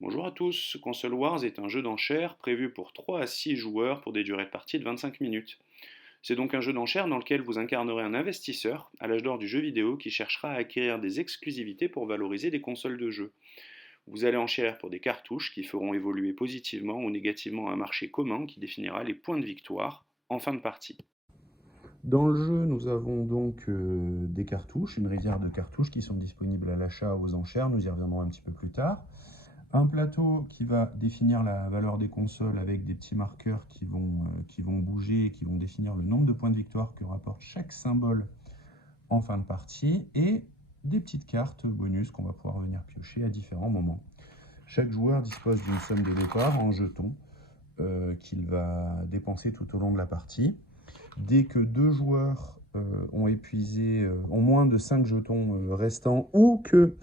Bonjour à tous, Console Wars est un jeu d'enchères prévu pour 3 à 6 joueurs pour des durées de partie de 25 minutes. C'est donc un jeu d'enchères dans lequel vous incarnerez un investisseur à l'âge d'or du jeu vidéo qui cherchera à acquérir des exclusivités pour valoriser des consoles de jeu. Vous allez enchérir pour des cartouches qui feront évoluer positivement ou négativement un marché commun qui définira les points de victoire en fin de partie. Dans le jeu, nous avons donc des cartouches, une rivière de cartouches qui sont disponibles à l'achat aux enchères, nous y reviendrons un petit peu plus tard. Un plateau qui va définir la valeur des consoles avec des petits marqueurs qui vont bouger et qui vont définir le nombre de points de victoire que rapporte chaque symbole en fin de partie, et des petites cartes bonus qu'on va pouvoir venir piocher à différents moments. Chaque joueur dispose d'une somme de départ en jetons qu'il va dépenser tout au long de la partie. Dès que deux joueurs ont moins de 5 jetons restants, ou que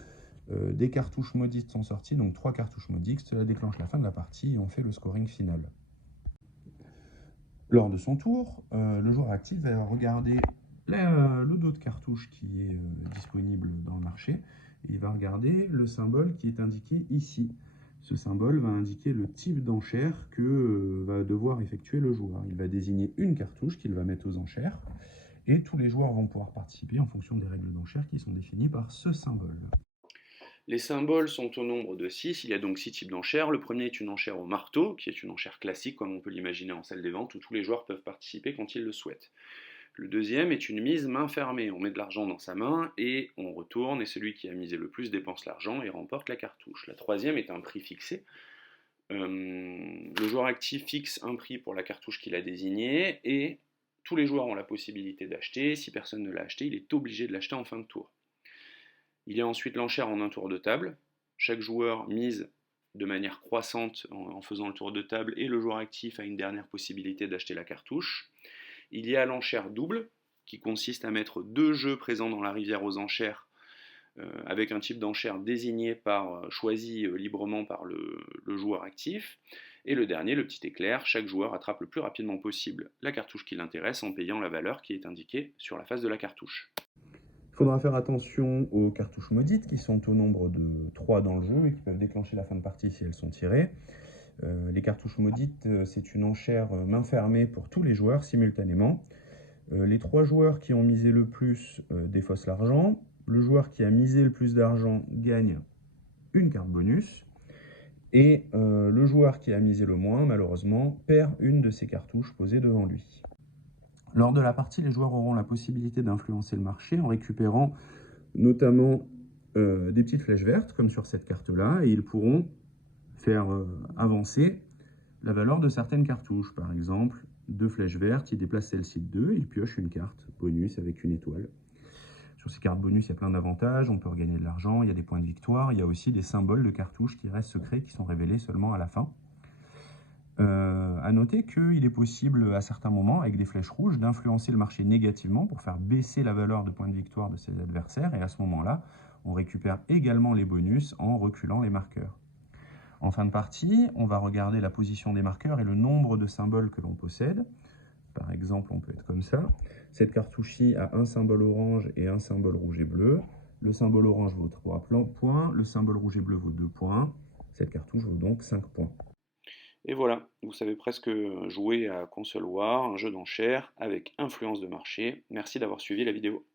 des cartouches maudites sont sorties, donc 3 cartouches maudites, cela déclenche la fin de la partie et on fait le scoring final. Lors de son tour, le joueur actif va regarder le dos de cartouche qui est disponible dans le marché, et il va regarder le symbole qui est indiqué ici. Ce symbole va indiquer le type d'enchère que va devoir effectuer le joueur. Il va désigner une cartouche qu'il va mettre aux enchères, et tous les joueurs vont pouvoir participer en fonction des règles d'enchère qui sont définies par ce symbole. Les symboles sont au nombre de 6, il y a donc 6 types d'enchères. Le premier est une enchère au marteau, qui est une enchère classique comme on peut l'imaginer en salle des ventes, où tous les joueurs peuvent participer quand ils le souhaitent. Le deuxième est une mise main fermée, on met de l'argent dans sa main et on retourne, et celui qui a misé le plus dépense l'argent et remporte la cartouche. La troisième est un prix fixé. Le joueur actif fixe un prix pour la cartouche qu'il a désignée, et tous les joueurs ont la possibilité d'acheter. Si personne ne l'a acheté, il est obligé de l'acheter en fin de tour. Il y a ensuite l'enchère en un tour de table. Chaque joueur mise de manière croissante en faisant le tour de table, et le joueur actif a une dernière possibilité d'acheter la cartouche. Il y a l'enchère double, qui consiste à mettre 2 jeux présents dans la rivière aux enchères, avec un type d'enchère choisi librement par le joueur actif. Et le dernier, le petit éclair, chaque joueur attrape le plus rapidement possible la cartouche qui l'intéresse en payant la valeur qui est indiquée sur la face de la cartouche. Il faudra faire attention aux cartouches maudites qui sont au nombre de 3 dans le jeu et qui peuvent déclencher la fin de partie si elles sont tirées. Les cartouches maudites, c'est une enchère main fermée pour tous les joueurs simultanément. Les 3 joueurs qui ont misé le plus défaussent l'argent. Le joueur qui a misé le plus d'argent gagne une carte bonus. Et le joueur qui a misé le moins, malheureusement, perd une de ses cartouches posées devant lui. Lors de la partie, les joueurs auront la possibilité d'influencer le marché en récupérant notamment des petites flèches vertes, comme sur cette carte-là, et ils pourront faire avancer la valeur de certaines cartouches. Par exemple, 2 flèches vertes, ils déplacent celle-ci de 2, ils piochent une carte bonus avec une étoile. Sur ces cartes bonus, il y a plein d'avantages, on peut regagner de l'argent, il y a des points de victoire, il y a aussi des symboles de cartouches qui restent secrets, qui sont révélés seulement à la fin. À noter qu'il est possible à certains moments, avec des flèches rouges, d'influencer le marché négativement pour faire baisser la valeur de points de victoire de ses adversaires, et à ce moment-là, on récupère également les bonus en reculant les marqueurs. En fin de partie, on va regarder la position des marqueurs et le nombre de symboles que l'on possède. Par exemple, on peut être comme ça. Cette cartouche-ci a un symbole orange et un symbole rouge et bleu. Le symbole orange vaut 3 points, le symbole rouge et bleu vaut 2 points. Cette cartouche vaut donc 5 points. Et voilà, vous savez presque jouer à Console War, un jeu d'enchères avec influence de marché. Merci d'avoir suivi la vidéo.